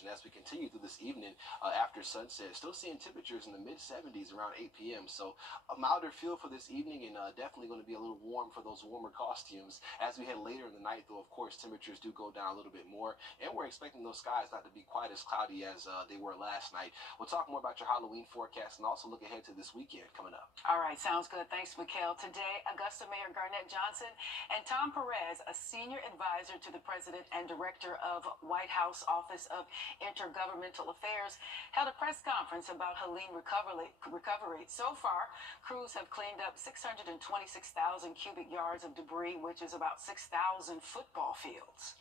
And as we continue through this evening after sunset, still seeing temperatures in the mid-70s around 8 p.m. So a milder feel for this evening, and definitely going to be a little warm for those warmer costumes. As we head later in the night, though, of course, temperatures do go down a little bit more, and we're expecting those skies not to be quite as cloudy as they were last night. We'll talk more about your Halloween forecast and also look ahead to this weekend coming up. All right, sounds good. Thanks, Mikhail. Today, Augusta Mayor Garnett Johnson and Tom Perez, a senior advisor to the president and director of White House Office of Intergovernmental Affairs, held a press conference about Helene recovery. So far, crews have cleaned up 626,000 cubic yards of debris, which is about 6,000 football fields.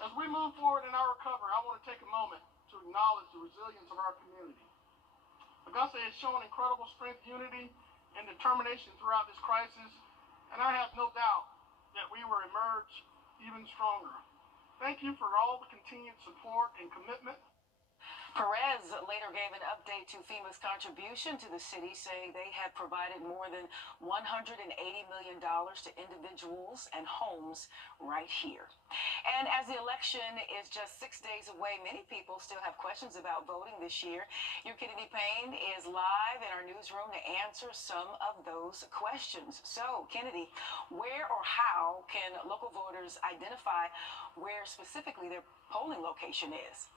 As we move forward in our recovery, I want to take a moment to acknowledge the resilience of our community. Augusta has shown incredible strength, unity, and determination throughout this crisis, and I have no doubt that we will emerge even stronger. Thank you for all the continued support and commitment. Perez later gave an update to FEMA's contribution to the city, saying they have provided more than $180 million to individuals and homes right here. And as the election is just 6 days away, many people still have questions about voting this year. Your Kennedy Payne is live in our newsroom to answer some of those questions. So, Kennedy, where or how can local voters identify where specifically their polling location is?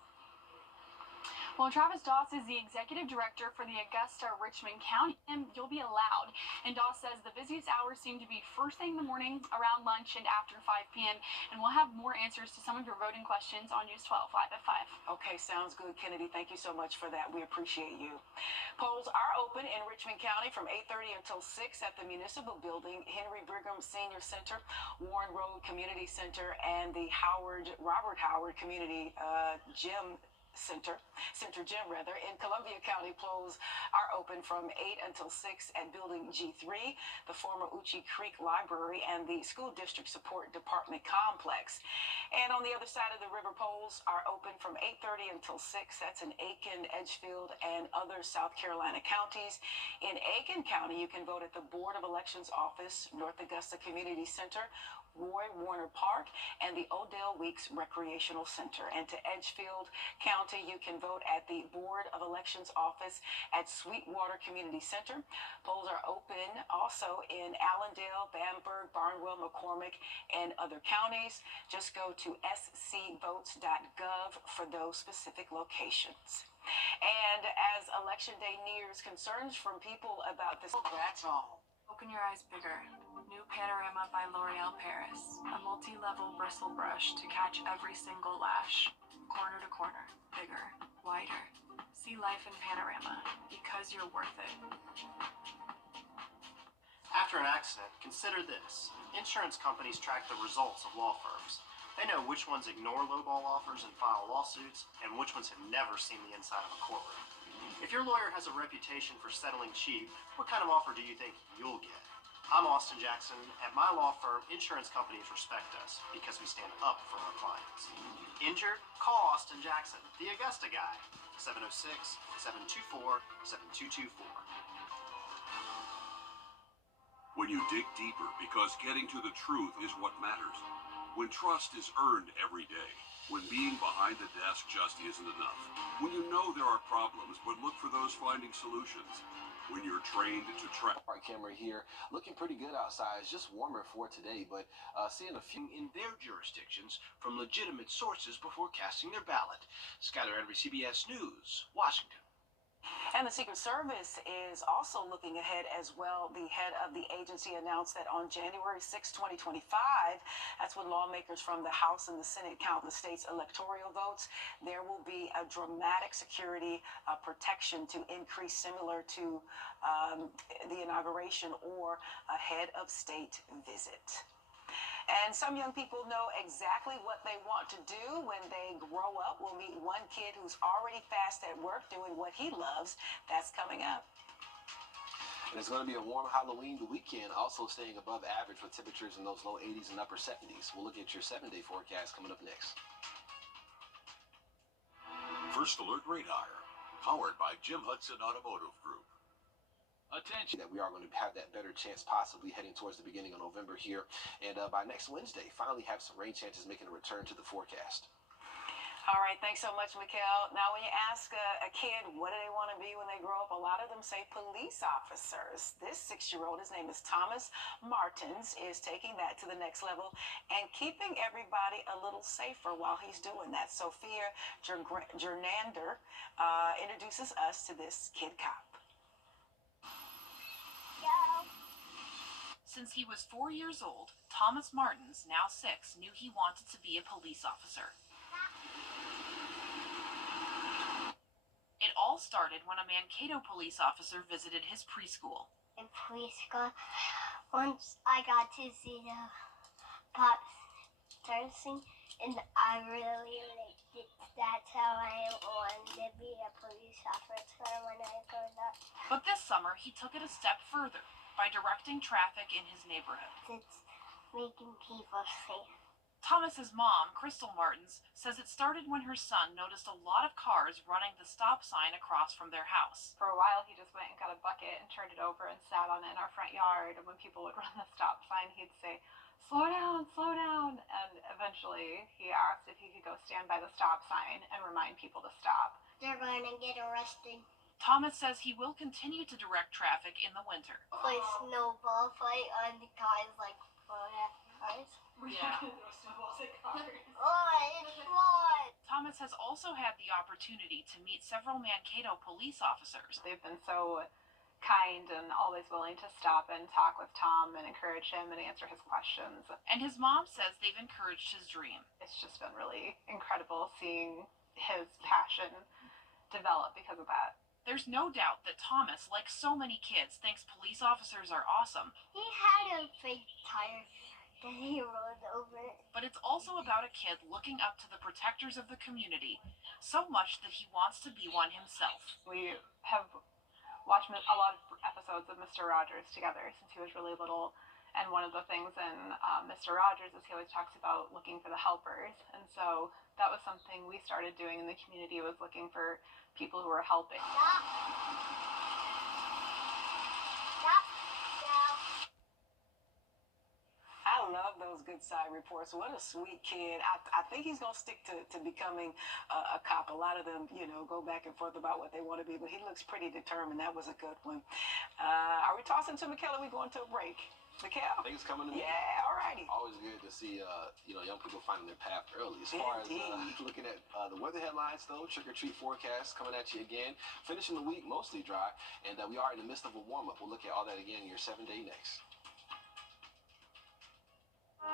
Well, Travis Doss is the executive director for the Augusta-Richmond County, and you'll be allowed. And Doss says the busiest hours seem to be first thing in the morning, around lunch, and after 5 p.m. And we'll have more answers to some of your voting questions on News 12 live at 5. Okay, sounds good, Kennedy. Thank you so much for that. We appreciate you. Polls are open in Richmond County from 8:30 until 6 at the Municipal Building, Henry Brigham Senior Center, Warren Road Community Center, and the Robert Howard Community Center Gym in Columbia County. Polls are open from 8 until 6 at Building G3, the former Uchee Creek Library, and the School District Support Department Complex. And on the other side of the river, polls are open from 8:30 until 6. That's in Aiken, Edgefield, and other South Carolina counties. In Aiken County, you can vote at the Board of Elections office, North Augusta Community Center, Roy Warner Park, and the Odell Weeks Recreational Center. And to Edgefield County, you can vote at the Board of Elections office at Sweetwater Community Center. Polls are open also in Allendale, Bamberg, Barnwell, McCormick, and other counties. Just go to scvotes.gov for those specific locations. And as Election Day nears, concerns from people about this. That's all. Open your eyes bigger. New Panorama by L'Oreal Paris. A multi-level bristle brush to catch every single lash. Corner to corner. Bigger. Wider. See life in Panorama. Because you're worth it. After an accident, consider this. Insurance companies track the results of law firms. They know which ones ignore lowball offers and file lawsuits, and which ones have never seen the inside of a courtroom. If your lawyer has a reputation for settling cheap, what kind of offer do you think you'll get? I'm Austin Jackson. At my law firm, insurance companies respect us because we stand up for our clients. Injured? Call Austin Jackson, the Augusta guy. 706-724-7224. When you dig deeper because getting to the truth is what matters. When trust is earned every day. When being behind the desk just isn't enough. When you know there are problems, but look for those finding solutions. When you're trained to track. Our camera here, looking pretty good outside. It's just warmer for today, but seeing a few in their jurisdictions from legitimate sources before casting their ballot. Skyler Henry, CBS News, Washington. And the Secret Service is also looking ahead as well. The head of the agency announced that on January 6, 2025, that's when lawmakers from the House and the Senate count the state's electoral votes, there will be a dramatic security protection to increase similar to the inauguration or a head of state visit. And some young people know exactly what they want to do when they grow up. We'll meet one kid who's already fast at work doing what he loves. That's coming up. And it's going to be a warm Halloween weekend, also staying above average with temperatures in those low 80s and upper 70s. We'll look at your 7-day forecast coming up next. First Alert Radar, powered by Jim Hudson Automotive Group. Attention that we are going to have that better chance possibly heading towards the beginning of November here. And by next Wednesday, finally have some rain chances making a return to the forecast. All right, thanks so much, Mikkel. Now, when you ask a kid what do they want to be when they grow up, a lot of them say police officers. This 6-year-old, his name is Thomas Martins, is taking that to the next level and keeping everybody a little safer while he's doing that. Sophia Jernander introduces us to this kid cop. Since he was 4 years old, Thomas Martins, now 6, knew he wanted to be a police officer. It all started when a Mankato police officer visited his preschool. In preschool, once I got to see the pops dancing, and I really liked it. That's how I wanted to be a police officer when I grew up. But this summer, he took it a step further by directing traffic in his neighborhood. It's making people safe. Thomas's mom, Crystal Martins, says it started when her son noticed a lot of cars running the stop sign across from their house. For a while, he just went and got a bucket and turned it over and sat on it in our front yard. And when people would run the stop sign, he'd say, slow down, slow down. And eventually, he asked if he could go stand by the stop sign and remind people to stop. They're going to get arrested. Thomas says he will continue to direct traffic in the winter. Play snowball fight on the cars, like cars. Yeah. Oh, it's fun! Thomas has also had the opportunity to meet several Mankato police officers. They've been so kind and always willing to stop and talk with Tom and encourage him and answer his questions. And his mom says they've encouraged his dream. It's just been really incredible seeing his passion develop because of that. There's no doubt that Thomas, like so many kids, thinks police officers are awesome. He had a big tire that he rolled over. But it's also about a kid looking up to the protectors of the community so much that he wants to be one himself. We have watched a lot of episodes of Mr. Rogers together since he was really little. And one of the things in Mr. Rogers is he always talks about looking for the helpers. And so that was something we started doing in the community, was looking for people who were helping. I love those good side reports. What a sweet kid. I think he's going to stick to becoming a cop. A lot of them, go back and forth about what they want to be, but he looks pretty determined. That was a good one. Are we tossing to Mikkel? Are we going to a break? Mikkel? I think it's coming to me. Yeah, all righty. Always good to see, young people finding their path early. As far as looking at the weather headlines, though, trick-or-treat forecast coming at you again. Finishing the week mostly dry, and we are in the midst of a warm-up. We'll look at all that again in your 7-day next.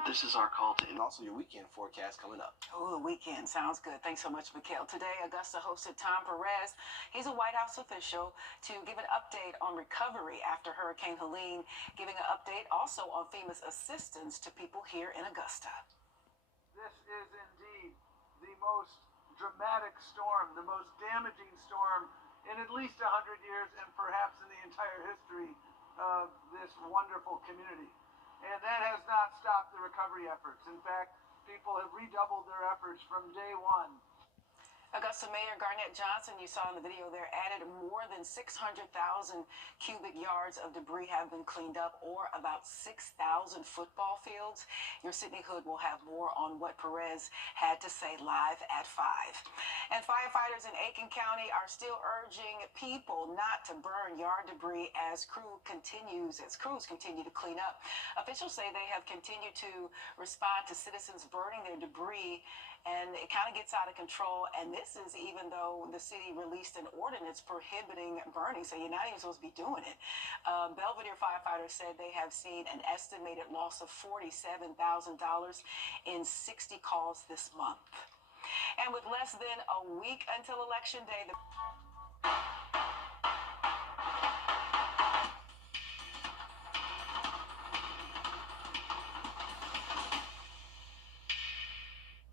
This is our call to, and also your weekend forecast coming up. Oh, the weekend. Sounds good. Thanks so much, Mikkel. Today, Augusta hosted Tom Perez. He's a White House official to give an update on recovery after Hurricane Helene, giving an update also on FEMA's assistance to people here in Augusta. This is indeed the most dramatic storm, the most damaging storm in at least 100 years and perhaps in the entire history of this wonderful community. And that has not stopped the recovery efforts. In fact, people have redoubled their efforts from day one. Augusta Mayor Garnett Johnson, you saw in the video there, added more than 600,000 cubic yards of debris have been cleaned up, or about 6,000 football fields. Your Sydney Hood will have more on what Perez had to say live at 5. And firefighters in Aiken County are still urging people not to burn yard debris as crews continue to clean up. Officials say they have continued to respond to citizens burning their debris, and it kind of gets out of control. And this is even though the city released an ordinance prohibiting burning, so you're not even supposed to be doing it. Belvedere firefighters said they have seen an estimated loss of $47,000 in 60 calls this month. And with less than a week until Election Day,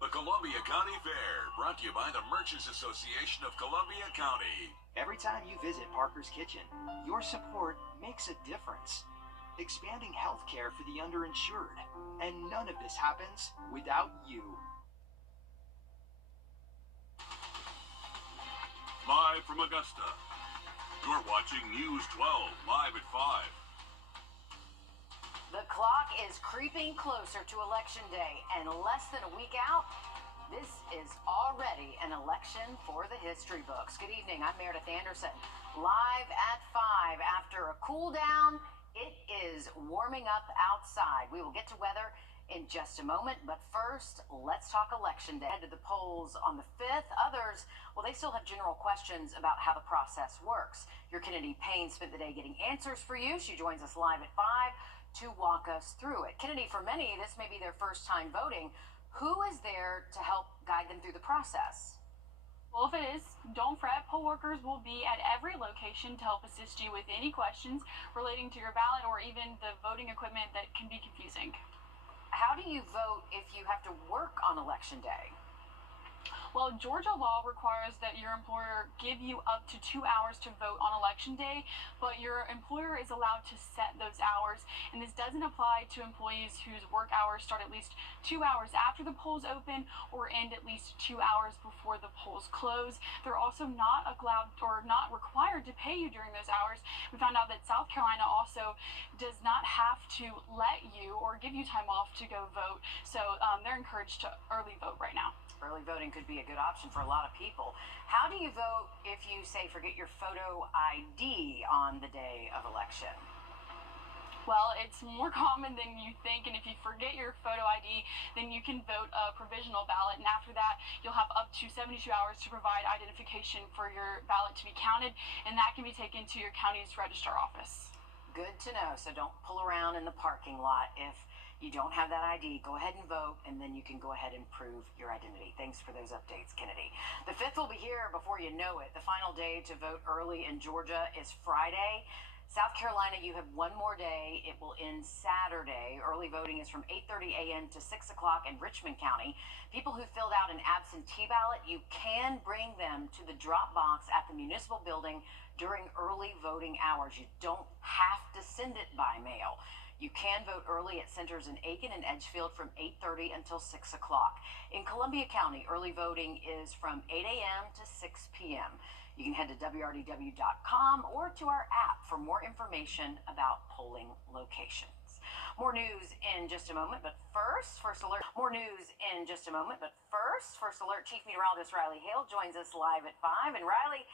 The Columbia County Fair, brought to you by the Merchants Association of Columbia County. Every time you visit Parker's Kitchen, your support makes a difference. Expanding health care for the underinsured. And none of this happens without you. Live from Augusta, you're watching News 12, live at 5. The clock is creeping closer to Election Day, and less than a week out, This is already an election for the history books. Good evening. I'm Meredith Anderson. Live at 5 after a cool down. It is warming up outside. We will get to weather in just a moment, but first, let's talk election day. Head to the polls on the 5th. Others, well, they still have general questions about how the process works. Your Kennedy Payne spent the day getting answers for you. She joins us live at 5 to walk us through it. Kennedy, for many, this may be their first time voting. Who is there to help guide them through the process? Well, if it is, don't fret. Poll workers will be at every location to help assist you with any questions relating to your ballot or even the voting equipment that can be confusing. How do you vote if you have to work on election day? Well, Georgia law requires that your employer give you up to 2 hours to vote on election day, but your employer is allowed to set those hours, and this doesn't apply to employees whose work hours start at least 2 hours after the polls open or end at least 2 hours before the polls close. They're also not allowed or not required to pay you during those hours. We found out that South Carolina also does not have to let you or give you time off to go vote, so they're encouraged to early vote right now. Early voting could be a good option for a lot of people. How do you vote if you, say, forget your photo ID on the day of election? Well, it's more common than you think, and if you forget your photo ID, then you can vote a provisional ballot, and after that, you'll have up to 72 hours to provide identification for your ballot to be counted, and that can be taken to your county's registrar office. Good to know, so don't pull around in the parking lot if you don't have that ID. Go ahead and vote, and then you can go ahead and prove your identity. Thanks for those updates, Kennedy. The 5th will be here before you know it. The final day to vote early in Georgia is Friday. South Carolina, you have one more day. It will end Saturday. Early voting is from 8:30 a.m. to 6 o'clock in Richmond County. People who filled out an absentee ballot, you can bring them to the drop box at the municipal building during early voting hours. You don't have to send it by mail. You can vote early at centers in Aiken and Edgefield from 8:30 until 6 o'clock. In Columbia County, early voting is from 8 a.m. to 6 p.m. You can head to wrdw.com or to our app for more information about polling locations. More news in just a moment, but first alert. More news in just a moment, but first alert. Chief Meteorologist Riley Hale joins us live at 5. And Riley,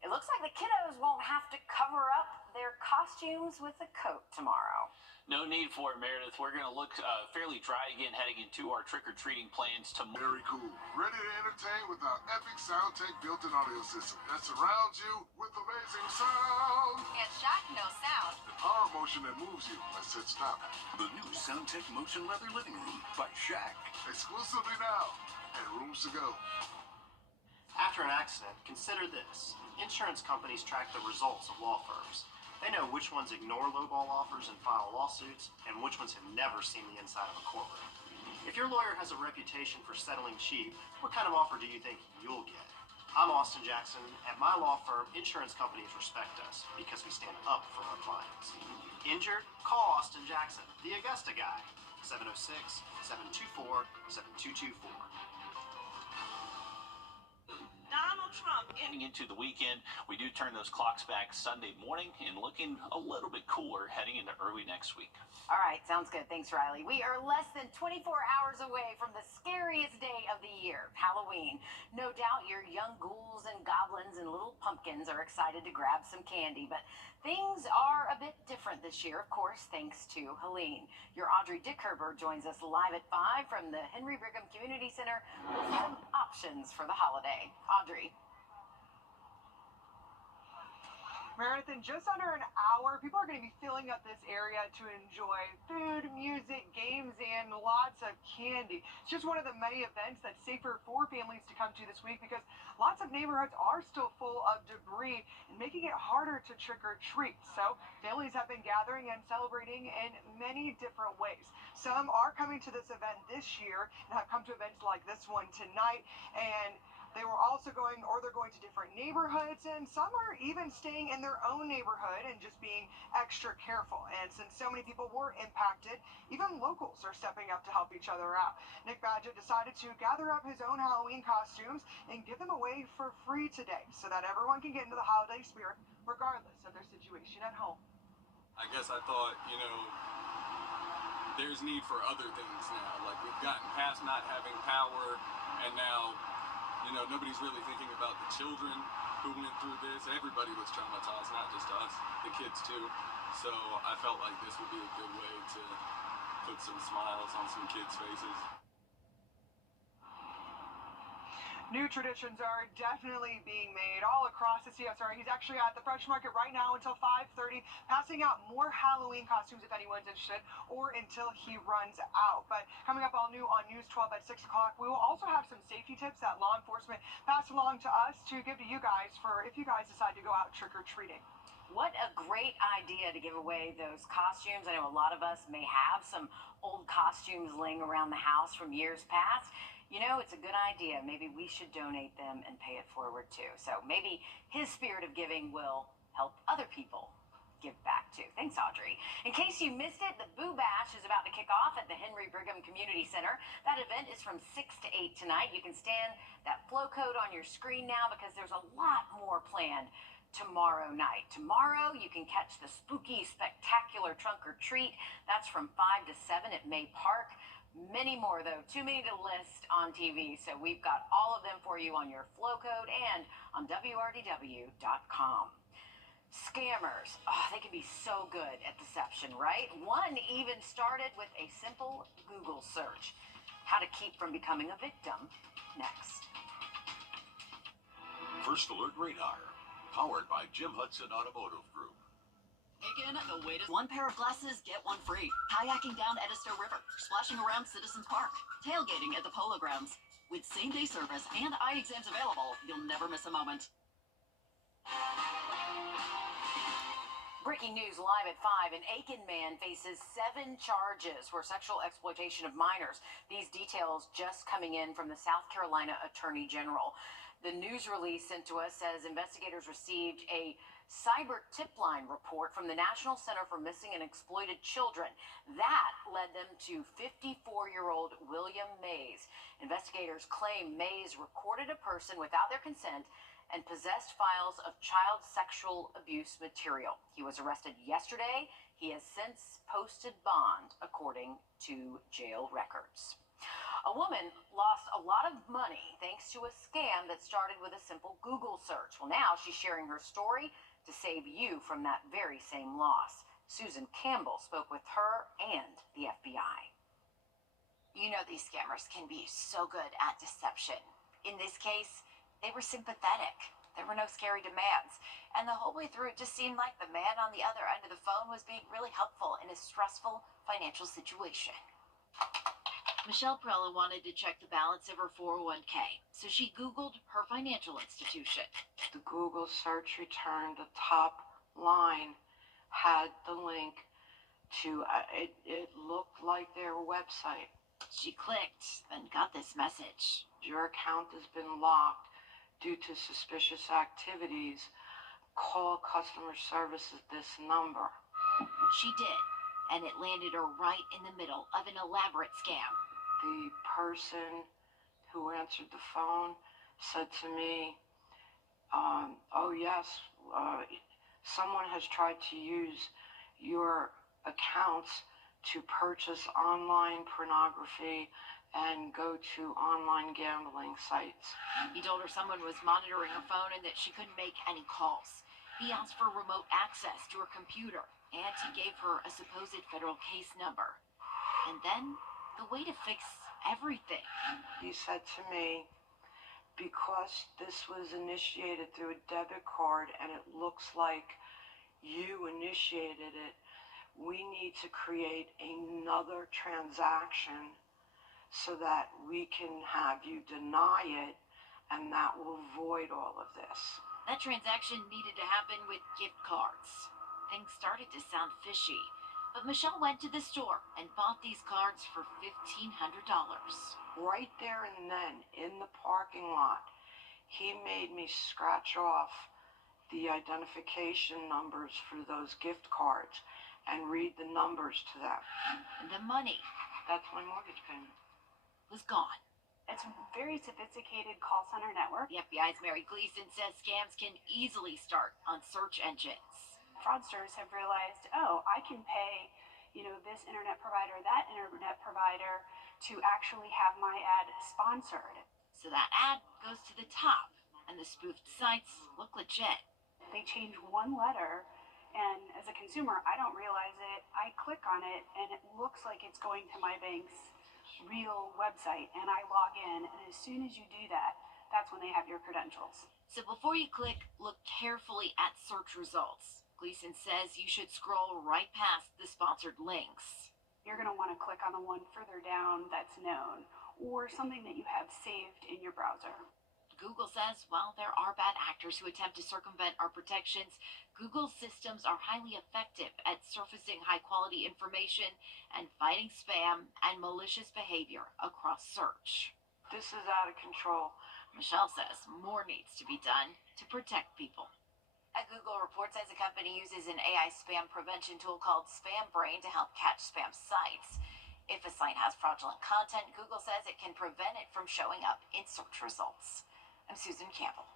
it looks like the kiddos won't have to cover up their costumes with a coat tomorrow. No need for it, Meredith. We're going to look fairly dry again heading into our trick-or-treating plans tomorrow. Very cool. Ready to entertain with our epic sound tech built-in audio system that surrounds you with amazing sound. And shock, no sound. And power motion that moves you. I said stop. The new Soundtech Motion Leather Living Room by Shaq. Exclusively now. And rooms to go. After an accident, consider this. Insurance companies track the results of law firms. They know which ones ignore lowball offers and file lawsuits, and which ones have never seen the inside of a courtroom. If your lawyer has a reputation for settling cheap, what kind of offer do you think you'll get? I'm Austin Jackson. At my law firm, insurance companies respect us because we stand up for our clients. Injured? Call Austin Jackson, the Augusta guy. 706-724-7224. Donald Trump Heading into the weekend, we do turn those clocks back Sunday morning and looking a little bit cooler heading into early next week. All right, sounds good. Thanks, Riley. We are less than 24 hours away from the scariest day of the year, Halloween. No doubt your young ghouls and goblins and little pumpkins are excited to grab some candy, but things are a bit different this year, of course, thanks to Helene. Your Audrey Dickherber joins us live at 5 from the Henry Brigham Community Center with some options for the holiday. Audrey. Meredith, in just under an hour, people are going to be filling up this area to enjoy food, music, games, and lots of candy. It's just one of the many events that's safer for families to come to this week because lots of neighborhoods are still full of debris and making it harder to trick or treat. So families have been gathering and celebrating in many different ways. Some are coming to this event this year and have come to events like this one tonight, and they were also going to different neighborhoods, and some are even staying in their own neighborhood and just being extra careful. And since so many people were impacted, even locals are stepping up to help each other out. Nick Badgett decided to gather up his own Halloween costumes and give them away for free today so that everyone can get into the holiday spirit regardless of their situation at home. I guess I thought, there's need for other things now. Like, we've gotten past not having power. And now, nobody's really thinking about the children who went through this. Everybody was traumatized, not just us, the kids too. So I felt like this would be a good way to put some smiles on some kids' faces. New traditions are definitely being made all across the CSR. He's actually at the Fresh Market right now until 5:30, passing out more Halloween costumes if anyone's interested, or until he runs out. But coming up all new on News 12 at 6 o'clock, we will also have some safety tips that law enforcement passed along to us to give to you guys for if you guys decide to go out trick-or-treating. What a great idea to give away those costumes. I know a lot of us may have some old costumes laying around the house from years past. It's a good idea. Maybe we should donate them and pay it forward too. So maybe his spirit of giving will help other people give back too. Thanks, Audrey. In case you missed it, the Boo Bash is about to kick off at the Henry Brigham Community Center. That event is from 6 to 8 tonight. You can scan that flow code on your screen now because there's a lot more planned tomorrow night. Tomorrow, you can catch the spooky, spectacular trunk or treat. That's from 5 to 7 at May Park. Many more, though. Too many to list on TV. So we've got all of them for you on your flow code and on WRDW.com. Scammers, they can be so good at deception, right? One even started with a simple Google search. How to keep from becoming a victim. Next. First Alert Radar, powered by Jim Hudson Automotive Group. Again, the way to one pair of glasses, get one free. Kayaking down Edisto River, splashing around Citizens Park, tailgating at the Polo Grounds. With same-day service and eye exams available, you'll never miss a moment. Breaking news live at 5. An Aiken man faces 7 charges for sexual exploitation of minors. These details just coming in from the South Carolina Attorney General. The news release sent to us says investigators received a cyber tip line report from the National Center for Missing and Exploited Children. That led them to 54-year-old William Mays. Investigators claim Mays recorded a person without their consent and possessed files of child sexual abuse material. He was arrested yesterday. He has since posted bond, according to jail records. A woman lost a lot of money thanks to a scam that started with a simple Google search. Well, now she's sharing her story to save you from that very same loss. Susan Campbell spoke with her and the FBI. These scammers can be so good at deception. In this case, they were sympathetic. There were no scary demands. And the whole way through, it just seemed like the man on the other end of the phone was being really helpful in a stressful financial situation. Michelle Prella wanted to check the balance of her 401k, so she Googled her financial institution. The Google search returned the top line had the link to, it looked like their website. She clicked and got this message. Your account has been locked due to suspicious activities. Call customer service at this number. She did, and it landed her right in the middle of an elaborate scam. The person who answered the phone said to me, oh yes, someone has tried to use your accounts to purchase online pornography and go to online gambling sites. He told her someone was monitoring her phone and that she couldn't make any calls. He asked for remote access to her computer, and he gave her a supposed federal case number. And then the way to fix everything. He said to me, because this was initiated through a debit card and it looks like you initiated it, we need to create another transaction so that we can have you deny it, and that will void all of this. That transaction needed to happen with gift cards. Things started to sound fishy. But Michelle went to the store and bought these cards for $1,500. Right there and then, in the parking lot, he made me scratch off the identification numbers for those gift cards and read the numbers to them. And the money, that's my mortgage payment, was gone. It's a very sophisticated call center network. The FBI's Mary Gleason says scams can easily start on search engines. Fraudsters have realized, I can pay, this internet provider, that internet provider to actually have my ad sponsored. So that ad goes to the top, and the spoofed sites look legit. They change one letter, and as a consumer, I don't realize it. I click on it, and it looks like it's going to my bank's real website, and I log in, and as soon as you do that, that's when they have your credentials. So before you click, look carefully at search results. Gleason says you should scroll right past the sponsored links. You're going to want to click on the one further down that's known, or something that you have saved in your browser. Google says while there are bad actors who attempt to circumvent our protections, Google's systems are highly effective at surfacing high-quality information and fighting spam and malicious behavior across search. This is out of control. Michelle says more needs to be done to protect people. A Google report says the company uses an AI spam prevention tool called Spam Brain to help catch spam sites. If a site has fraudulent content, Google says it can prevent it from showing up in search results. I'm Susan Campbell.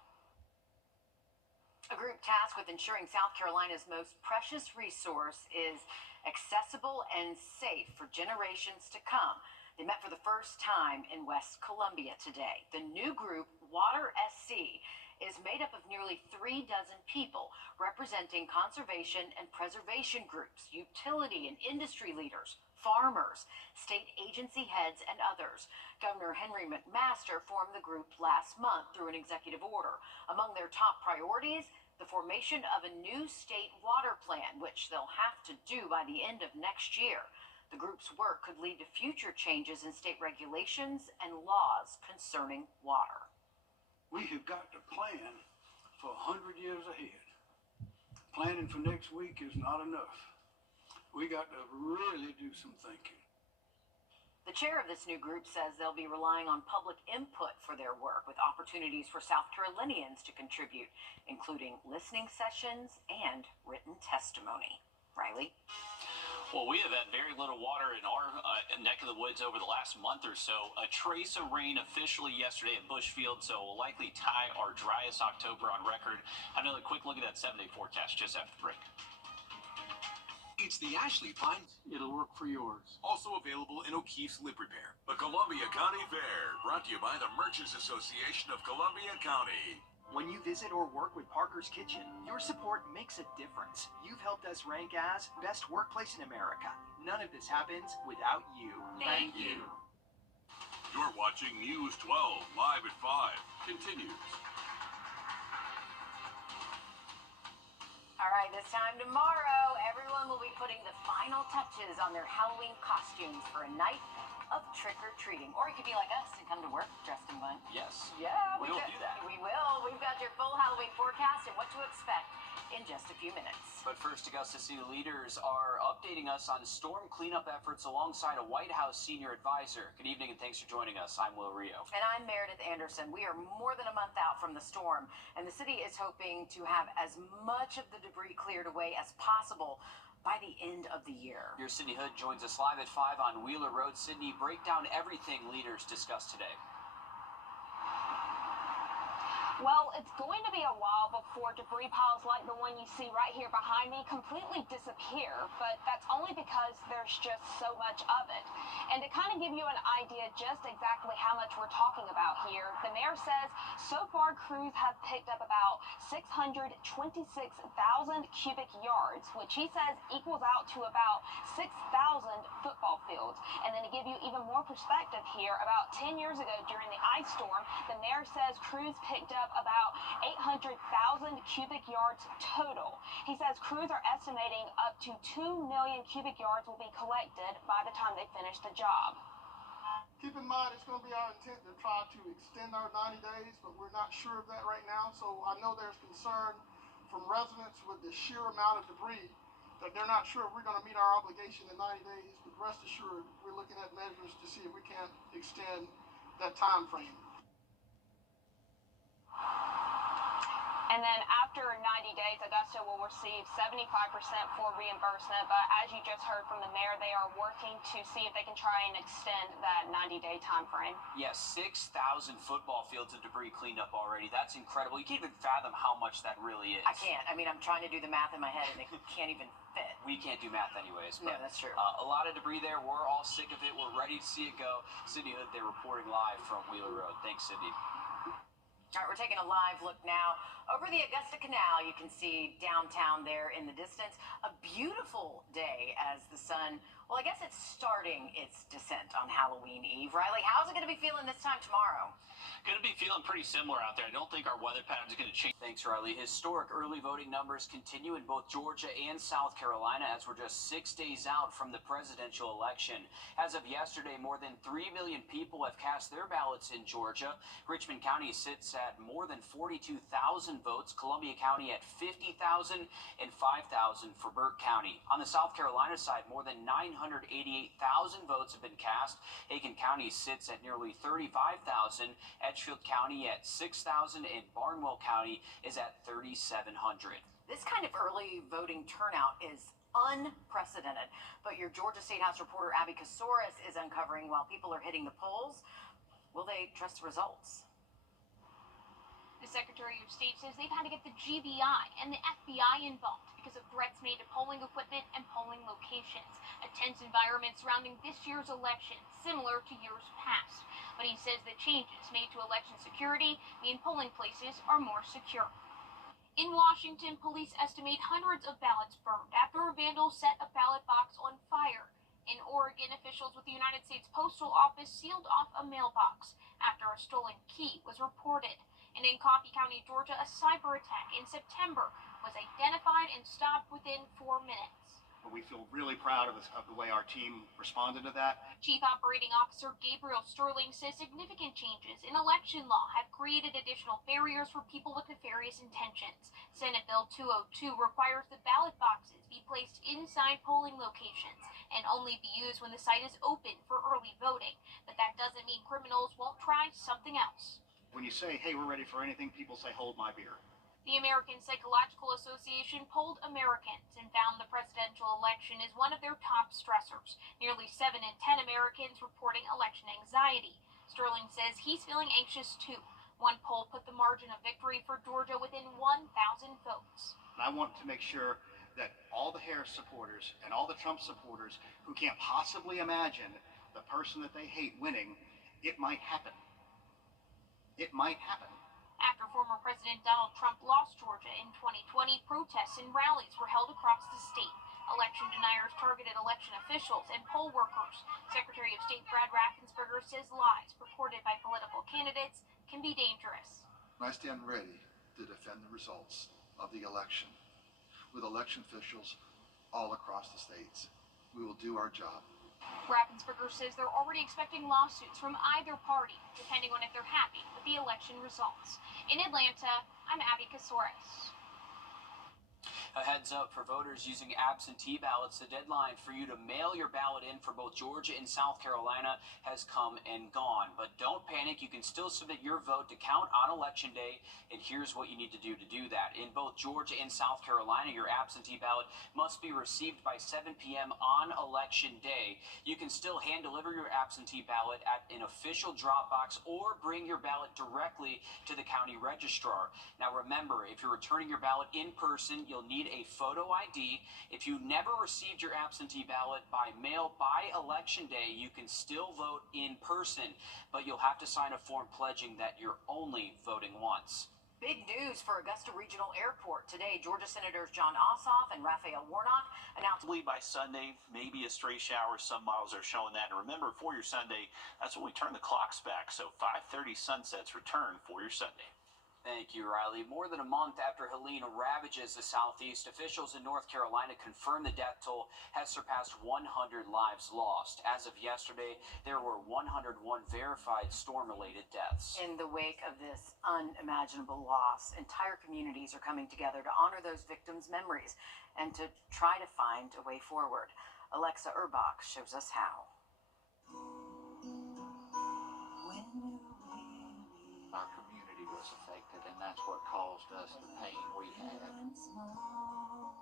A group tasked with ensuring South Carolina's most precious resource is accessible and safe for generations to come. They met for the first time in West Columbia today. The new group, Water SC, is made up of nearly 36 people representing conservation and preservation groups, utility and industry leaders, farmers, state agency heads, and others. Governor Henry McMaster formed the group last month through an executive order. Among their top priorities, the formation of a new state water plan, which they'll have to do by the end of next year. The group's work could lead to future changes in state regulations and laws concerning water. We have got to plan for 100 years ahead. Planning for next week is not enough. We got to really do some thinking. The chair of this new group says they'll be relying on public input for their work, with opportunities for South Carolinians to contribute, including listening sessions and written testimony. Riley? Well, we have had very little water in our neck of the woods over the last month or so. A trace of rain officially yesterday at Bushfield, so we'll likely tie our driest October on record. Have another quick look at that 7-day forecast just after the break. It's the Ashley Pine. It'll work for yours. Also available in O'Keefe's Lip Repair. The Columbia County Fair, brought to you by the Merchants Association of Columbia County. When you visit or work with Parker's Kitchen, your support makes a difference. You've helped us rank as Best Workplace in America. None of this happens without you. Thank you. You're watching News 12 live at 5. Continues. All right, this time tomorrow, everyone will be putting the final touches on their Halloween costumes for a night of trick-or-treating. Or you could be like us and come to work dressed in one. Yes. Yeah, we will do that. We will. We've got your full Halloween forecast and what to expect in just a few minutes. But first, Augusta City leaders are updating us on storm cleanup efforts alongside a White House senior advisor. Good evening and thanks for joining us. I'm Will Rio. And I'm Meredith Anderson. We are more than a month out from the storm, and the city is hoping to have as much of the debris cleared away as possible by the end of the year. Your Sydney Hood joins us live at 5 on Wheeler Road. Sydney, break down everything leaders discussed today. Well, it's going to be a while before debris piles like the one you see right here behind me completely disappear, but that's only because there's just so much of it. And to kind of give you an idea just exactly how much we're talking about here, the mayor says so far crews have picked up about 626,000 cubic yards, which he says equals out to about 6,000 football fields. And then to give you even more perspective here, about 10 years ago during the ice storm, the mayor says crews picked up about 800,000 cubic yards total. He says crews are estimating up to 2 million cubic yards will be collected by the time they finish the job. Keep in mind, it's going to be our intent to try to extend our 90 days, but we're not sure of that right now. So I know there's concern from residents with the sheer amount of debris that they're not sure if we're going to meet our obligation in 90 days. But rest assured, we're looking at measures to see if we can extend that time frame. And then after 90 days, Augusta will receive 75% for reimbursement. But as you just heard from the mayor, they are working to see if they can try and extend that 90-day time frame. Yes, 6,000 football fields of debris cleaned up already. That's incredible. You can't even fathom how much that really is. I can't. I mean, I'm trying to do the math in my head, and it can't even fit. We can't do math anyways. No, But, that's true. a lot of debris there. We're all sick of it. We're ready to see it go. Cindy Hood, they're reporting live from Wheeler Road. Thanks, Cindy. All right, we're taking a live look now over the Augusta Canal. You can see downtown there in the distance. A beautiful day as the sun, well, I guess it's starting its descent on Halloween Eve. Riley, how's it going to be feeling this time tomorrow? Going to be feeling pretty similar out there. I don't think our weather pattern is going to change. Thanks, Riley. Historic early voting numbers continue in both Georgia and South Carolina as we're just 6 days out from the presidential election. As of yesterday, more than 3 million people have cast their ballots in Georgia. Richmond County sits at more than 42,000 votes, Columbia County at 50,000, and 5,000 for Burke County. On the South Carolina side, more than 988,000 votes have been cast. Aiken County sits at nearly 35,000. Edgefield County at 6,000 and Barnwell County is at 3,700. This kind of early voting turnout is unprecedented. But your Georgia State House reporter Abby Kasoris is uncovering while people are hitting the polls, will they trust the results? The Secretary of State says they've had to get the GBI and the FBI involved because of threats made to polling equipment and polling locations. A tense environment surrounding this year's election, similar to years past. But he says the changes made to election security mean polling places are more secure. In Washington, police estimate hundreds of ballots burned after a vandal set a ballot box on fire. In Oregon, officials with the United States Postal Office sealed off a mailbox after a stolen key was reported. And in Coffee County, Georgia, a cyber attack in September was identified and stopped within 4 minutes. We feel really proud of the way our team responded to that. Chief Operating Officer Gabriel Sterling says significant changes in election law have created additional barriers for people with nefarious intentions. Senate Bill 202 requires the ballot boxes be placed inside polling locations and only be used when the site is open for early voting. But that doesn't mean criminals won't try something else. When you say, hey, we're ready for anything, people say, hold my beer. The American Psychological Association polled Americans and found the presidential election is one of their top stressors. Nearly 7 in 10 Americans reporting election anxiety. Sterling says he's feeling anxious too. One poll put the margin of victory for Georgia within 1,000 votes. And I want to make sure that all the Harris supporters and all the Trump supporters who can't possibly imagine the person that they hate winning, it might happen. It might happen. After former President Donald Trump lost Georgia in 2020, protests and rallies were held across the state. Election deniers targeted election officials and poll workers. Secretary of State Brad Raffensperger says lies purported by political candidates can be dangerous. I stand ready to defend the results of the election with election officials all across the states. We will do our job. Raffensperger says they're already expecting lawsuits from either party, depending on if they're happy with the election results. In Atlanta, I'm Abby Kasoris. A heads up for voters using absentee ballots. The deadline for you to mail your ballot in for both Georgia and South Carolina has come and gone. But don't panic. You can still submit your vote to count on Election Day. And here's what you need to do that. In both Georgia and South Carolina, your absentee ballot must be received by 7 p.m. on Election Day. You can still hand deliver your absentee ballot at an official drop box or bring your ballot directly to the county registrar. Now remember, if you're returning your ballot in person, you'll need a photo ID. If you never received your absentee ballot by mail by Election Day, you can still vote in person, but you'll have to sign a form pledging that you're only voting once. Big news for Augusta Regional Airport. Today, Georgia Senators John Ossoff and Raphael Warnock announced By Sunday, maybe a stray shower. Some models are showing that. And remember, for your Sunday, that's when we turn the clocks back. So 5:30 sunsets return for your Sunday. Thank you, Riley. More than a month after Helene ravages the Southeast, officials in North Carolina confirm the death toll has surpassed 100 lives lost. As of yesterday, there were 101 verified storm-related deaths. in the wake of this unimaginable loss. Entire communities are coming together to honor those victims' memories and to try to find a way forward. Alexa Urbach shows us how. Our community was affected, and that's what caused us the pain we had.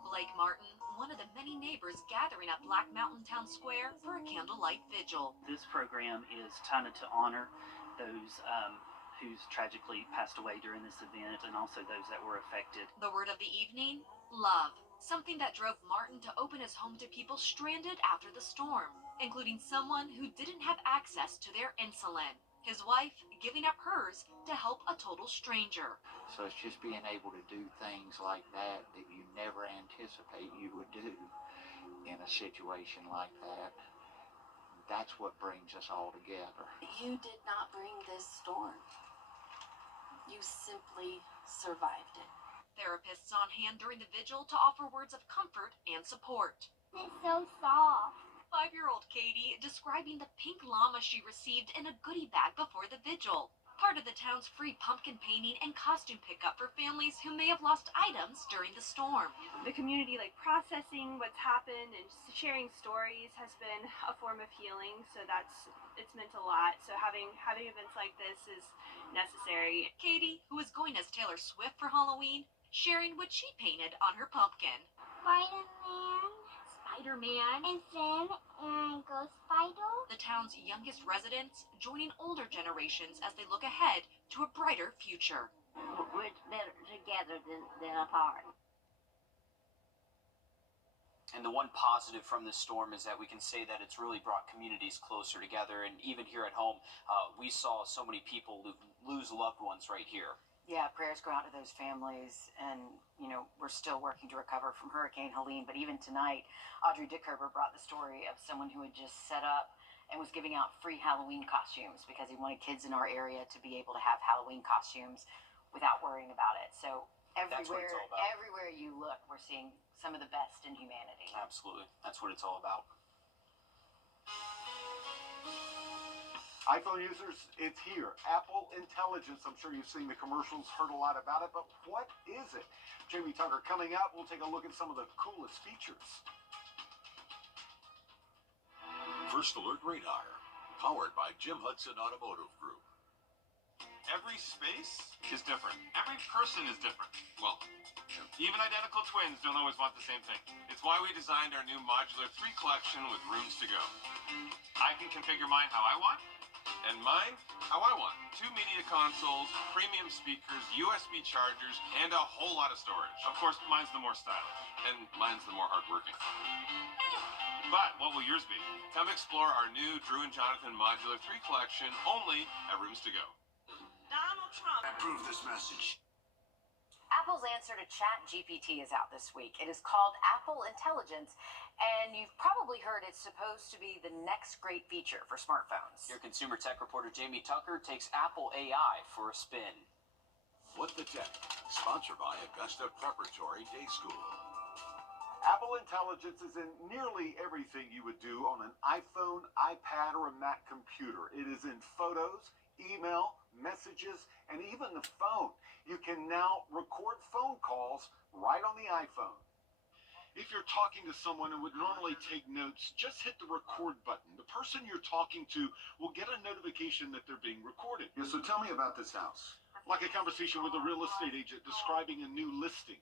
Blake Martin, one of the many neighbors gathering at Black Mountain Town Square for a candlelight vigil. This program is trying to honor those who's tragically passed away during this event and also those that were affected. The word of the evening? Love. Something that drove Martin to open his home to people stranded after the storm, including someone who didn't have access to their insulin. His wife giving up hers to help a total stranger. So it's just being able to do things like that that you never anticipate you would do in a situation like that. That's what brings us all together. You did not bring this storm. You simply survived it. Therapists on hand during the vigil to offer words of comfort and support. It's so soft. 5-year-old Katie describing the pink llama she received in a goodie bag before the vigil. Part of the town's free pumpkin painting and costume pickup for families who may have lost items during the storm. The community processing what's happened and sharing stories has been a form of healing, so it's meant a lot. So having events like this is necessary. Katie, who is going as Taylor Swift for Halloween, sharing what she painted on her pumpkin. Spider-Man. And Finn and Ghost Spider. The town's youngest residents joining older generations as they look ahead to a brighter future. We're better together than apart. And the one positive from this storm is that we can say that it's really brought communities closer together. And even here at home, we saw so many people lose loved ones right here. Yeah, prayers go out to those families, and we're still working to recover from Hurricane Helene. But even tonight, Audrey Dickerber brought the story of someone who had just set up and was giving out free Halloween costumes because he wanted kids in our area to be able to have Halloween costumes without worrying about it. So everywhere you look, we're seeing some of the best in humanity. Absolutely, that's what it's all about. iPhone users, it's here. Apple Intelligence. I'm sure you've seen the commercials, heard a lot about it, but what is it? Jamie Tucker coming up. We'll take a look at some of the coolest features. First Alert Radar, powered by Jim Hudson Automotive Group. Every space is different. Every person is different. Well, even identical twins don't always want the same thing. It's why we designed our new Modular 3 collection with rooms to go. I can configure mine how I want, and mine how I want. 2 media consoles, premium speakers, USB chargers, and a whole lot of storage. Of course, mine's the more stylish, and mine's the more hardworking. But what will yours be? Come explore our new Drew and Jonathan Modular 3 collection only at Rooms to Go. Donald Trump. Approve this message. Apple's answer to ChatGPT is out this week. It is called Apple Intelligence, and you've probably heard it's supposed to be the next great feature for smartphones. Your consumer tech reporter Jamie Tucker takes Apple AI for a spin. What the Tech, sponsored by Augusta Preparatory Day School. Apple Intelligence is in nearly everything you would do on an iPhone, iPad, or a Mac computer. It is in photos, email, messages, and even the phone. You can now record phone calls right on the iPhone. If you're talking to someone and would normally take notes, just hit the record button. The person you're talking to will get a notification that they're being recorded. Yeah, so tell me about this house. Like a conversation with a real estate agent describing a new listing.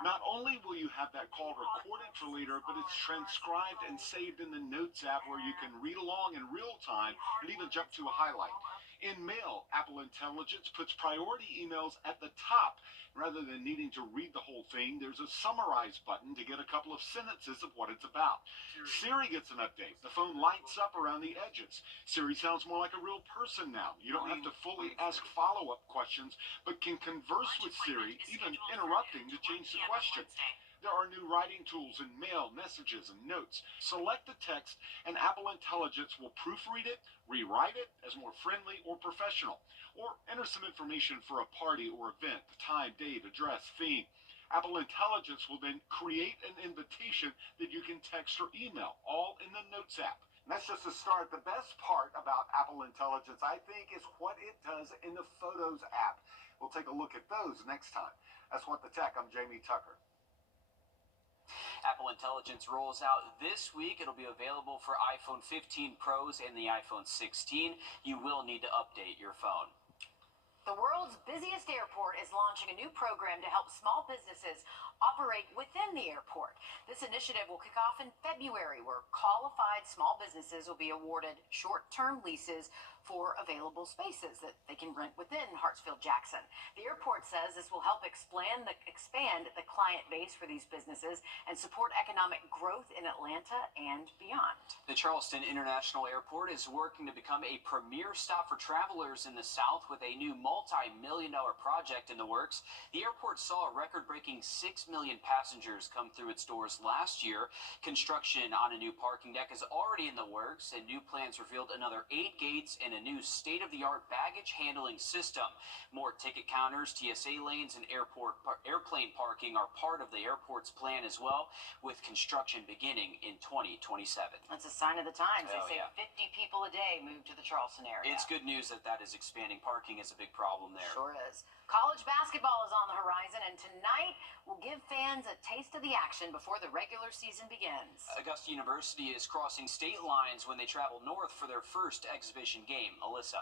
Not only will you have that call recorded for later, but it's transcribed and saved in the Notes app where you can read along in real time and even jump to a highlight. In Mail, Apple Intelligence puts priority emails at the top. Rather than needing to read the whole thing, there's a summarize button to get a couple of sentences of what it's about. Siri gets an update. The phone lights up around the edges. Siri sounds more like a real person now. You don't have to fully ask follow-up questions, but can converse with Siri, even interrupting to change the question. There are new writing tools in Mail, Messages, and Notes. Select the text, and Apple Intelligence will proofread it, rewrite it as more friendly or professional, or enter some information for a party or event, the time, date, address, theme. Apple Intelligence will then create an invitation that you can text or email, all in the Notes app. And that's just a start. The best part about Apple Intelligence, I think, is what it does in the Photos app. We'll take a look at those next time. That's What the Tech. I'm Jamie Tucker. Apple Intelligence rolls out this week. It'll be available for iPhone 15 Pros and the iPhone 16. You will need to update your phone. The world's busiest airport is launching a new program to help small businesses operate within the airport. This initiative will kick off in February, where qualified small businesses will be awarded short-term leases for available spaces that they can rent within Hartsfield-Jackson. The airport says this will help expand the client base for these businesses and support economic growth in Atlanta and beyond. The Charleston International Airport is working to become a premier stop for travelers in the South with a new multi-million-dollar project in the works. The airport saw a record-breaking 6 million passengers come through its doors last year. Construction on a new parking deck is already in the works, and new plans revealed another 8 gates and a new state-of-the-art baggage handling system. More ticket counters, TSA lanes, and airplane parking are part of the airport's plan as well, with construction beginning in 2027. That's a sign of the times. Oh, They say yeah. 50 people a day move to the Charleston area. It's good news that is expanding. Parking is a big problem there. Sure is. College basketball is on the horizon, and tonight will give fans a taste of the action before the regular season begins. Augusta University is crossing state lines when they travel north for their first exhibition game. Alyssa.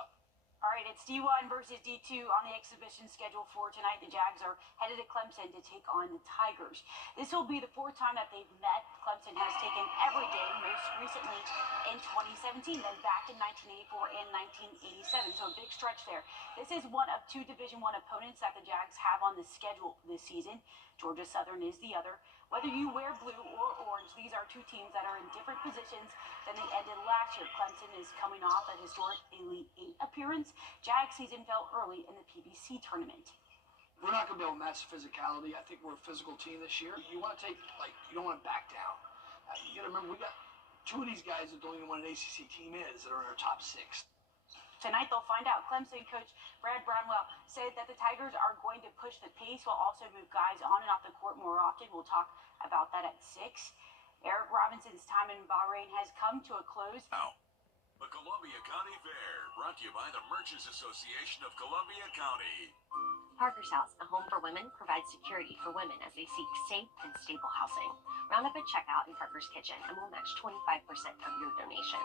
All right, it's D1 versus D2 on the exhibition schedule for tonight. The Jags are headed to Clemson to take on the Tigers. This will be the 4th time that they've met. Clemson has taken every game, most recently in 2017, then back in 1984 and 1987. So a big stretch there. This is one of 2 Division I opponents that the Jags have on the schedule this season. Georgia Southern is the other. Whether you wear blue or orange, these are 2 teams that are in different positions than they ended last year. Clemson is coming off a historic Elite 8 appearance. Jag season fell early in the PBC tournament. We're not going to be able to match physicality. I think we're a physical team this year. You want to take, you don't want to back down. You got to remember, we got 2 of these guys that don't even know what an ACC team is that are in our top 6. Tonight they'll find out. Clemson coach Brad Brownwell said that the Tigers are going to push the pace while also move guys on and off the court more often. We'll talk about that at 6. Eric Robinson's time in Bahrain has come to a close. Now, the Columbia County Fair, brought to you by the Merchants Association of Columbia County. Parker's House, a home for women, provides security for women as they seek safe and stable housing. Round up at checkout in Parker's Kitchen and we'll match 25% of your donation.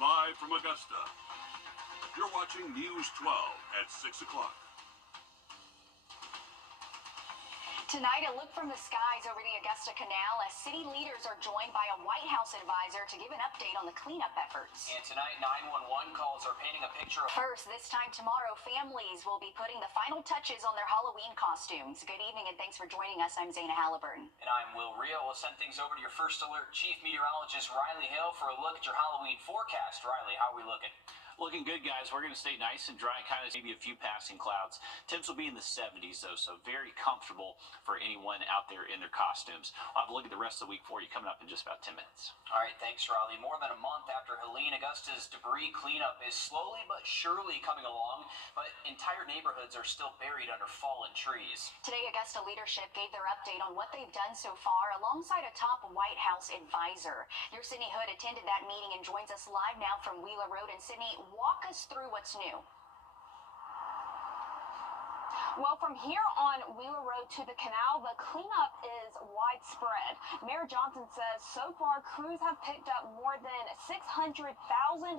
Live from Augusta, you're watching News 12 at 6 o'clock. Tonight, a look from the skies over the Augusta Canal as city leaders are joined by a White House advisor to give an update on the cleanup efforts. And tonight, 911 calls are painting a picture of... First, this time tomorrow, families will be putting the final touches on their Halloween costumes. Good evening and thanks for joining us. I'm Zaina Halliburton. And I'm Will Rio. We'll send things over to your first alert Chief Meteorologist Riley Hill for a look at your Halloween forecast. Riley, how are we looking? Looking good, guys. We're going to stay nice and dry, kind of maybe a few passing clouds. Temps will be in the 70s, though, so very comfortable for anyone out there in their costumes. I'll have a look at the rest of the week for you coming up in just about 10 minutes. All right, thanks, Riley. More than a month after Helene, Augusta's debris cleanup is slowly but surely coming along, but entire neighborhoods are still buried under fallen trees. Today, Augusta leadership gave their update on what they've done so far alongside a top White House advisor. Your Sydney Hood attended that meeting and joins us live now from Wheeler Road. And Sydney, walk us through what's new. Well, from here on Wheeler Road to the canal, the cleanup is widespread. Mayor Johnson says so far crews have picked up more than 600,000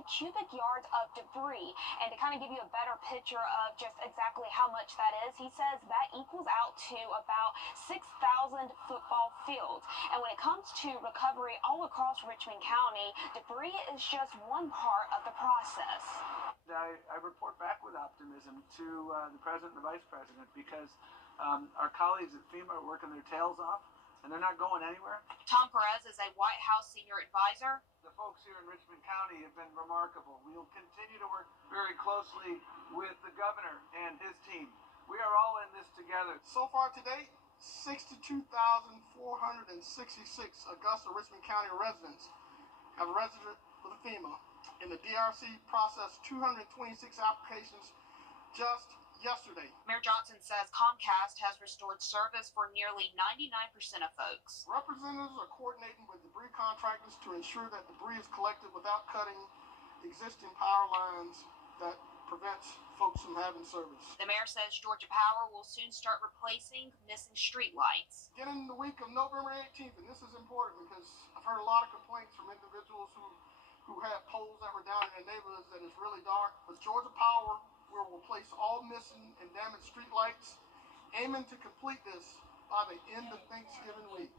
cubic yards of debris. And to kind of give you a better picture of just exactly how much that is, he says that equals out to about 6,000 football fields. And when it comes to recovery all across Richmond County, debris is just one part of the process. I report back with optimism to the President and the Vice President because our colleagues at FEMA are working their tails off and they're not going anywhere. Tom Perez is a White House senior advisor. The folks here in Richmond County have been remarkable. We'll continue to work very closely with the governor and his team. We are all in this together. So far to date, 62,466 Augusta Richmond County residents have registered with FEMA. In the DRC processed 226 applications just yesterday. Mayor Johnson says Comcast has restored service for nearly 99% of folks. Representatives are coordinating with debris contractors to ensure that debris is collected without cutting existing power lines that prevents folks from having service. The mayor says Georgia Power will soon start replacing missing street lights. Beginning the week of November 18th, and this is important because I've heard a lot of complaints from individuals who who had poles that were down in their neighborhoods that is really dark. With Georgia Power, we'll replace all missing and damaged street lights, aiming to complete this by the end of Thanksgiving week.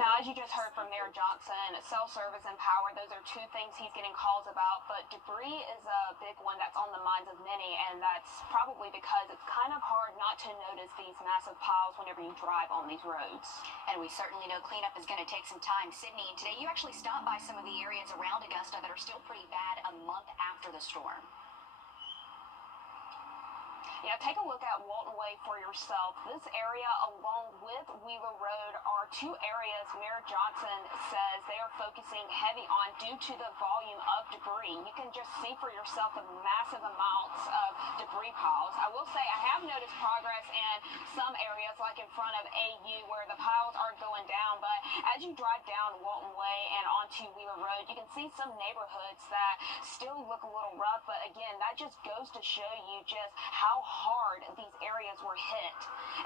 Now, as you just heard from Mayor Johnson, cell service and power, those are two things he's getting calls about, but debris is a big one that's on the minds of many, and that's probably because it's kind of hard not to notice these massive piles whenever you drive on these roads. And we certainly know cleanup is going to take some time. Sydney, today you actually stopped by some of the areas around Augusta that are still pretty bad a month after the storm. Yeah, take a look at Walton Way for yourself. This area, along with Wheeler Road, are two areas Mayor Johnson says they are focusing heavy on due to the volume of debris. You can just see for yourself the massive amounts of debris piles. I will say I have noticed progress in some areas, like in front of AU, where the piles are going down. But as you drive down Walton Way and onto Wheeler Road, you can see some neighborhoods that still look a little rough. But again, that just goes to show you just how hard these areas were hit.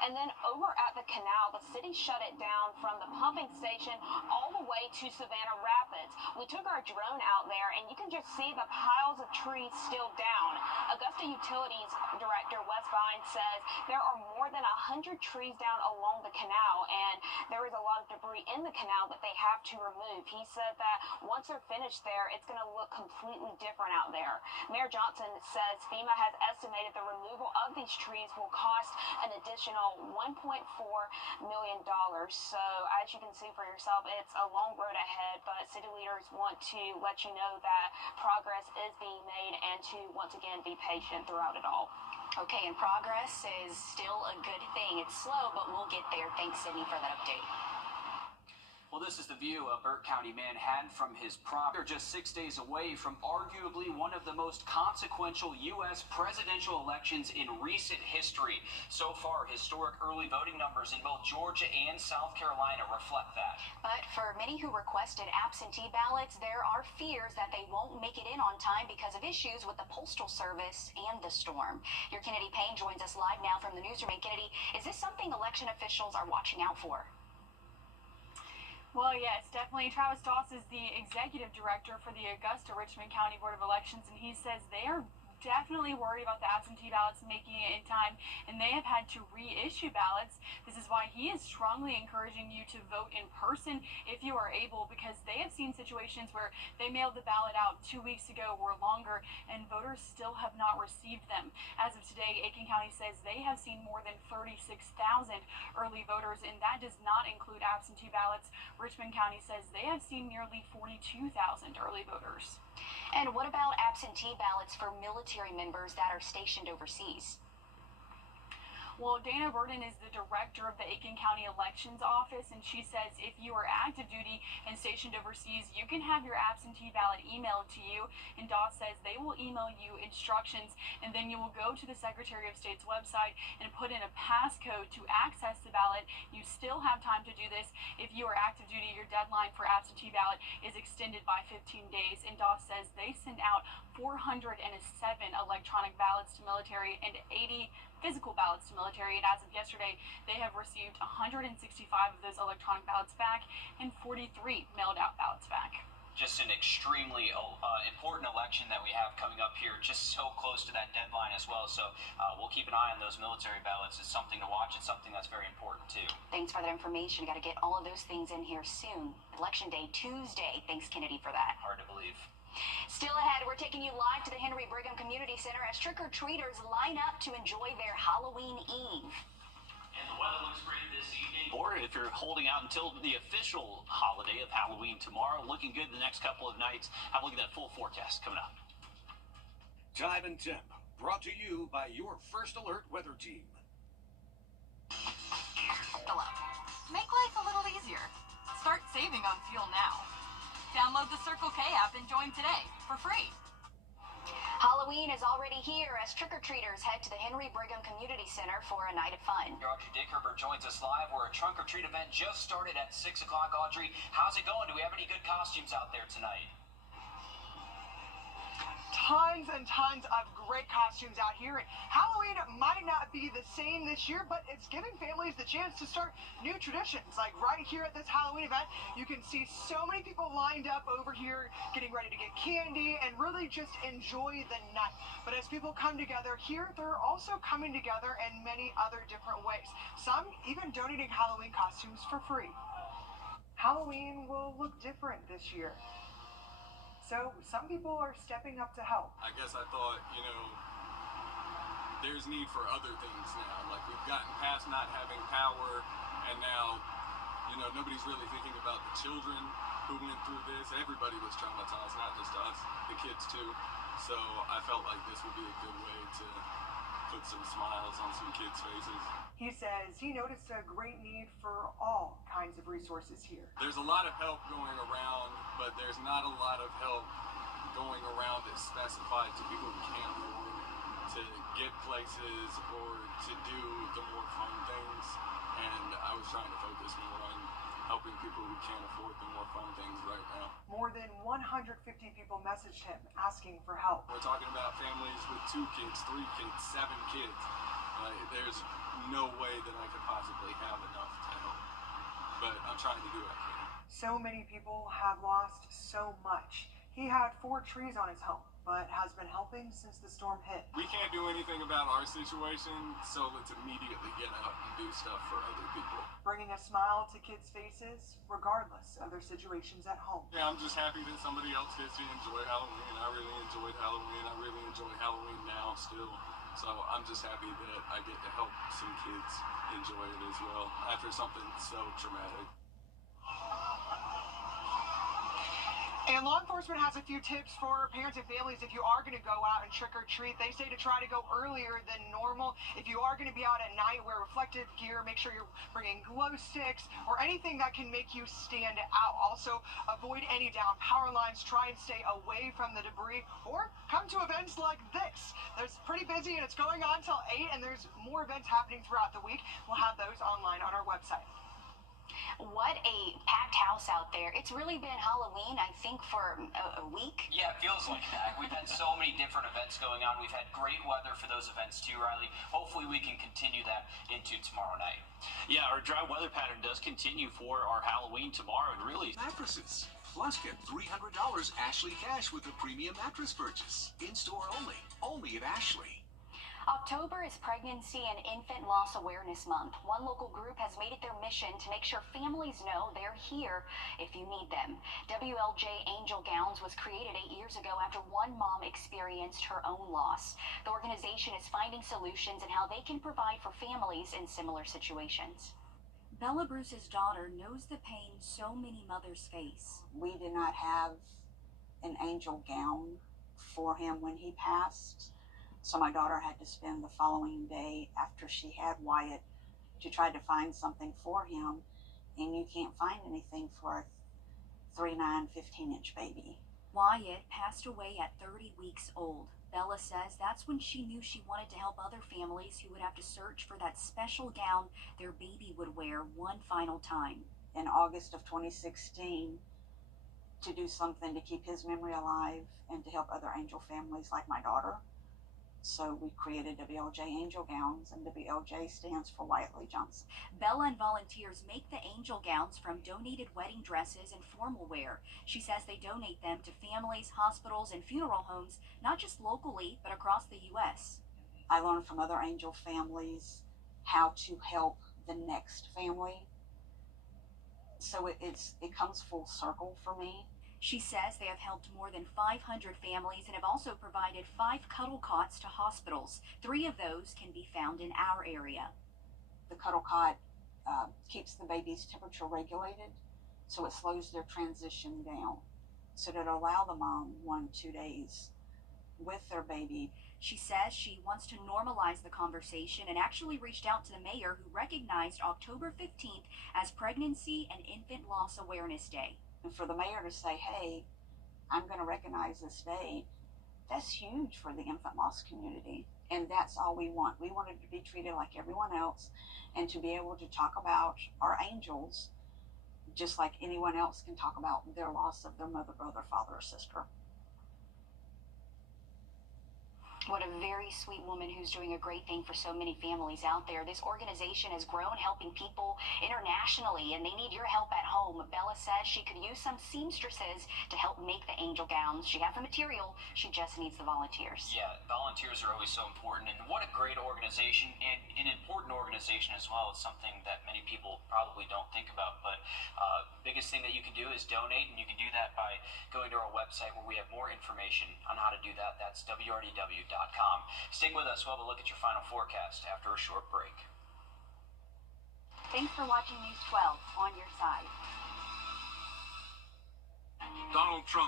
And then over at the canal, the city shut it down from the pumping station all the way to Savannah Rapids. We took our drone out there and you can just see the piles of trees still down. Augusta Utilities Director Wes Vine says there are more than 100 trees down along the canal, and there is a lot of debris in the canal that they have to remove. He said that once they're finished there, it's going to look completely different out there. Mayor Johnson says FEMA has estimated the removal of these trees will cost an additional $1.4 million. So as you can see for yourself, it's a long road ahead, but city leaders want to let you know that progress is being made and to once again be patient throughout it all. Okay, and progress is still a good thing. It's slow, but we'll get there. Thanks, Sydney, for that update. Well, this is the view a Burke County man had from his property. They're just 6 days away from arguably one of the most consequential U.S. presidential elections in recent history. So far, historic early voting numbers in both Georgia and South Carolina reflect that. But for many who requested absentee ballots, there are fears that they won't make it in on time because of issues with the Postal Service and the storm. Your Kennedy Payne joins us live now from the newsroom. And Kennedy, is this something election officials are watching out for? Well, yes, definitely. Travis Doss is the executive director for the Augusta-Richmond County Board of Elections, and he says they are definitely worried about the absentee ballots making it in time, and they have had to reissue ballots. This is why he is strongly encouraging you to vote in person if you are able, because they have seen situations where they mailed the ballot out 2 weeks ago or longer, and voters still have not received them. As of today, Aiken County says they have seen more than 36,000 early voters, and that does not include absentee ballots. Richmond County says they have seen nearly 42,000 early voters. And what about absentee ballots for military members that are stationed overseas? Well, Dana Burden is the director of the Aiken County Elections Office, and she says if you are active duty and stationed overseas, you can have your absentee ballot emailed to you. And Doss says they will email you instructions, and then you will go to the Secretary of State's website and put in a passcode to access the ballot. You still have time to do this. If you are active duty, your deadline for absentee ballot is extended by 15 days. And Doss says they sent out 407 electronic ballots to military and 80 physical ballots to military, and as of yesterday, they have received 165 of those electronic ballots back and 43 mailed out ballots back. Just an extremely important election that we have coming up here, just so close to that deadline as well. So we'll keep an eye on those military ballots. It's something to watch. It's something that's very important too. Thanks for that information. Got to get all of those things in here soon. Election Day, Tuesday. Thanks, Kennedy, for that. Hard to believe. Still ahead, we're taking you live to the Henry Brigham Community Center as trick-or-treaters line up to enjoy their Halloween Eve. And the weather looks great this evening. Or if you're holding out until the official holiday of Halloween tomorrow, looking good the next couple of nights. Have a look at that full forecast coming up. Time and Temp, brought to you by your First Alert weather team. Hello. Make life a little easier. Start saving on fuel now. Download the Circle K app and join today for free. Halloween is already here as trick-or-treaters head to the Henry Brigham Community Center for a night of fun. Audrey Dickherber joins us live where a trunk-or-treat event just started at 6 o'clock. Audrey, how's it going? Do we have any good costumes out there tonight? tons and tons of great costumes out here. And Halloween might not be the same this year, but it's giving families the chance to start new traditions. Like right here at this Halloween event, you can see so many people lined up over here getting ready to get candy and really just enjoy the night. But as people come together here, they're also coming together in many other different ways. Some even donating Halloween costumes for free. Halloween will look different this year. So some people are stepping up to help. I guess I thought, there's need for other things now. Like we've gotten past not having power, and now, nobody's really thinking about the children who went through this. Everybody was traumatized, not just us, the kids too. So I felt like this would be a good way to put some smiles on some kids' faces. He says he noticed a great need for all kinds of resources here. There's a lot of help going around, but there's not a lot of help going around that's specified to people who can't afford to get places or to do the more fun things. And I was trying to focus more on helping people who can't afford the more fun things right now. More than 150 people messaged him asking for help. We're talking about families with 2 kids, 3 kids, 7 kids. There's no way that I could possibly have enough to help, but I'm trying to do it. So many people have lost so much. He had 4 trees on his home, but has been helping since the storm hit. We can't do anything about our situation, so let's immediately get out and do stuff for other people. Bringing a smile to kids' faces, regardless of their situations at home. Yeah, I'm just happy that somebody else gets to enjoy Halloween. I really enjoyed Halloween. I really enjoy Halloween now still. So I'm just happy that I get to help some kids enjoy it as well after something so traumatic. And law enforcement has a few tips for parents and families if you are going to go out and trick or treat. They say to try to go earlier than normal. If you are going to be out at night, wear reflective gear. Make sure you're bringing glow sticks or anything that can make you stand out. Also, avoid any down power lines. Try and stay away from the debris or come to events like this. It's pretty busy and it's going on till 8, and there's more events happening throughout the week. We'll have those online on our website. What a packed house out there. It's really been Halloween, I think, for a week. Yeah, it feels like that. We've had so many different events going on. We've had great weather for those events too, Riley. Hopefully we can continue that into tomorrow night. Yeah, our dry weather pattern does continue for our Halloween tomorrow, and really... Mattresses. Plus, get $300 Ashley cash with a premium mattress purchase. In-store only. Only at Ashley. October is Pregnancy and Infant Loss Awareness Month. One local group has made it their mission to make sure families know they're here if you need them. WLJ Angel Gowns was created 8 years ago after one mom experienced her own loss. The organization is finding solutions in how they can provide for families in similar situations. Bella Bruce's daughter knows the pain so many mothers face. We did not have an angel gown for him when he passed. So my daughter had to spend the following day after she had Wyatt to try to find something for him. And you can't find anything for a 3'9", 15-inch baby. Wyatt passed away at 30 weeks old. Bella says that's when she knew she wanted to help other families who would have to search for that special gown their baby would wear one final time. In August of 2016, to do something to keep his memory alive and to help other angel families like my daughter. So we created WLJ Angel Gowns, and WLJ stands for Wyatt Lee Johnson. Bella and volunteers make the angel gowns from donated wedding dresses and formal wear. She says they donate them to families, hospitals, and funeral homes, not just locally, but across the U.S. I learned from other angel families how to help the next family. So it comes full circle for me. She says they have helped more than 500 families and have also provided 5 cuddle cots to hospitals. 3 of those can be found in our area. The cuddle cot keeps the baby's temperature regulated, so it slows their transition down. So to allow the mom 1-2 days with their baby. She says she wants to normalize the conversation and actually reached out to the mayor, who recognized October 15th as Pregnancy and Infant Loss Awareness Day. And for the mayor to say, hey, I'm going to recognize this day, that's huge for the infant loss community. And that's all we want. We wanted to be treated like everyone else and to be able to talk about our angels just like anyone else can talk about their loss of their mother, brother, father, or sister. What a very sweet woman who's doing a great thing for so many families out there. This organization has grown helping people internationally, and they need your help at home. Bella says she could use some seamstresses to help make the angel gowns. She has the material, she just needs the volunteers. Yeah, volunteers are always so important, and what a great organization, and an important organization as well. It's something that many people probably don't think about, but biggest thing that you can do is donate, and you can do that by going to our website where we have more information on how to do that. That's wrdw.com. Stick with us. We'll have a look at your final forecast after a short break. Thanks for watching News 12 on your side. Donald Trump